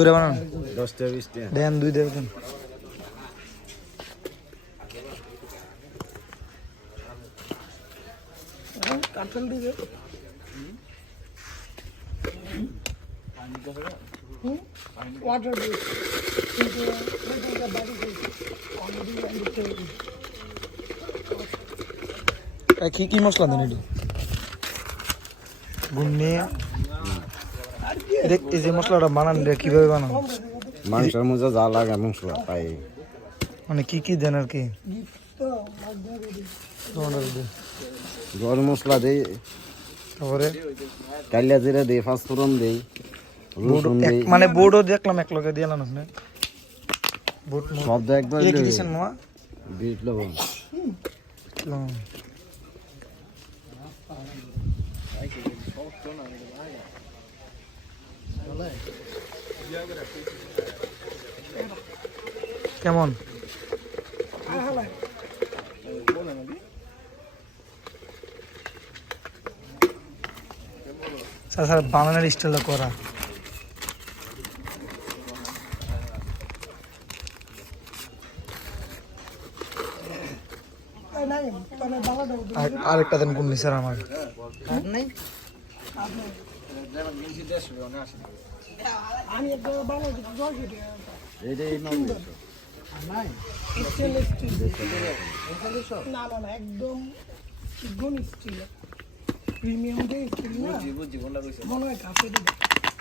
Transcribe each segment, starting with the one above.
করে বানান 10 টাকা 20 টাকা দেন 2 দেন কাটল দিবে ওয়াটার দিবে কিন্তু এটা বাড়ি দিবে অলরেডি এন্ড কি মশলা দেন এটি গুন্নে এই যে মশলাটা বানান কিভাবে বানান মাংসের মধ্যে যা লাগে মশলা তাই মানে কি দেন আর কি গরম মশলা দেই তারপরে কালিয়া জিরা দেই পাঁচফোড়ন দেই রসুন দেই মানে বোর্ডও দেখলাম এক লগে দিলাম না বোর্ড সব একবার কি দিছেন মা বিট লবণ কেমন স্যার বানানোর স্টাইলটা করা আরেকটা দেন কোন স্যার আমার আমি একটা বানাই জল দিতে এইটাই নাম না একদম গুণ স্টিল প্রিমিয়াম যে স্টিল না জীবনটা কইছে মনে হয় কাছে দিবে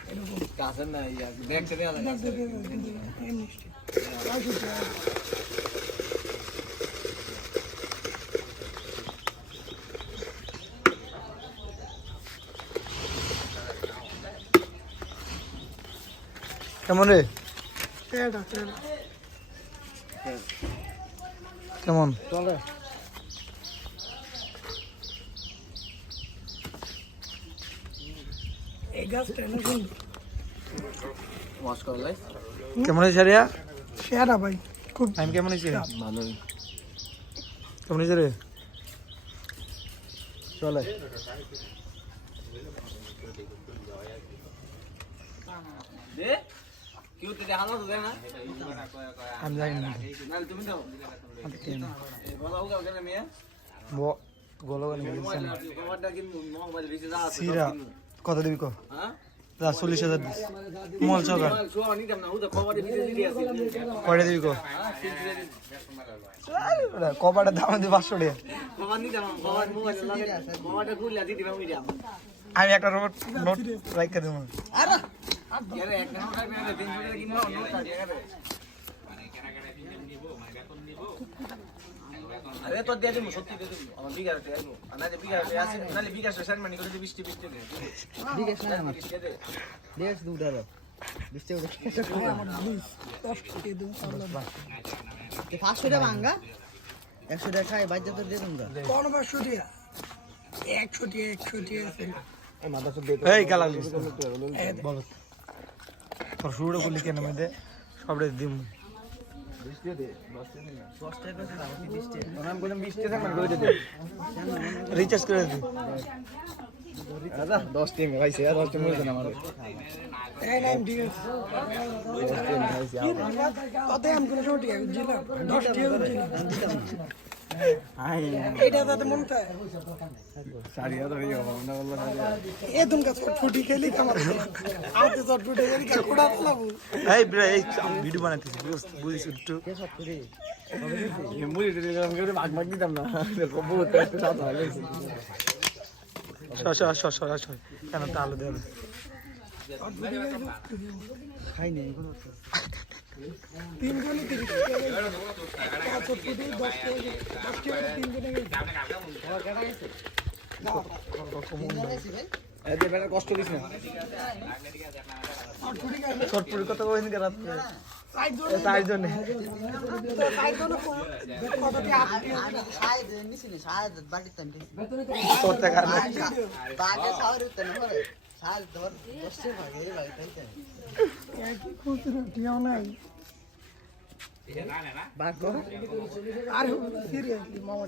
এরকম কাছে না ইয়া দেখতে দেয়া লাগে এমনি কেমন রে কেমন চলে এই গাছটা না সুন্দর ওয়াশ করলে কেমন হয়েছে রিয়া সেরা ভাই খুব টাইম কেমন হয়েছে ভালোই কেমন হয়েছে রে চলে আমি জানি না সিরা কত দিবি ক 40,000 দিস মল সকাল কয়টা দিবি ক কপাটের দাম দিই 500 টাকা আমি একটা নোট রাইখা দেবো আরে তো দিয়ে দিমু সত্যি দিয়ে দিমু আমার বিঘাতে আইবো আনাজে বিঘাতে আছে নালে বিঘা শেষ মানে করে 20 20 দে বিঘা না আমার দেশ দুডালো 20 টাকা আমার 20 টাকা দিন আল্লাহ 500 টাকা ভাঙা 100 টাকা খাই বাজ্য তো দিয়ে তোমরা কোন 500 টাকা 100 টাকা আছে এই গালালি বল তোর শুরু করলি কেন মধ্যে সবরে দিম 10 টাকা আমাকে 20 টাকা নাম বললাম 20 টাকা মানে করে দে রিচার্জ করে দে দাদা 10 টাকা ভাইছে 10 টাকা মনে না আমারে এই নাম দিও কত আম কোন ছোট টাকা জিলা 10 টাকা জিলা এটা তো মন থাকে সারিয়া ধরে যাবো না বললো এ দুনকা ছুটি খেলি কামার আতে ছুটি খেলি কা কোড়া লাবু এই ব্রে এই ভিডিও বানাইতেছি বুঝিস একটু মুড়ি দিতে গেলাম করে ভাগ ভাগ দিতাম না বহুত একটু সাথ হয়ে গেছে শ কেন তাহলে দেবে খাই নাই তিন জনে 30 টাকা 5 ফুটি 10 টাকা তিন জনে এতে বেলা কষ্ট দিস না চটপুরি কত কইন কে রাত সাইড 4 জনে সাইড জনে কত টাকা সাইড নিছিনি সাইড বাড়িতে তোর টাকা না বাগে সাউরে তো না করে সাইড ধর 10 টাকা ভাগে ভাই তাইতে কি খুচরো টিয়া নাই বাগ আর সিরিয়াসলি মামা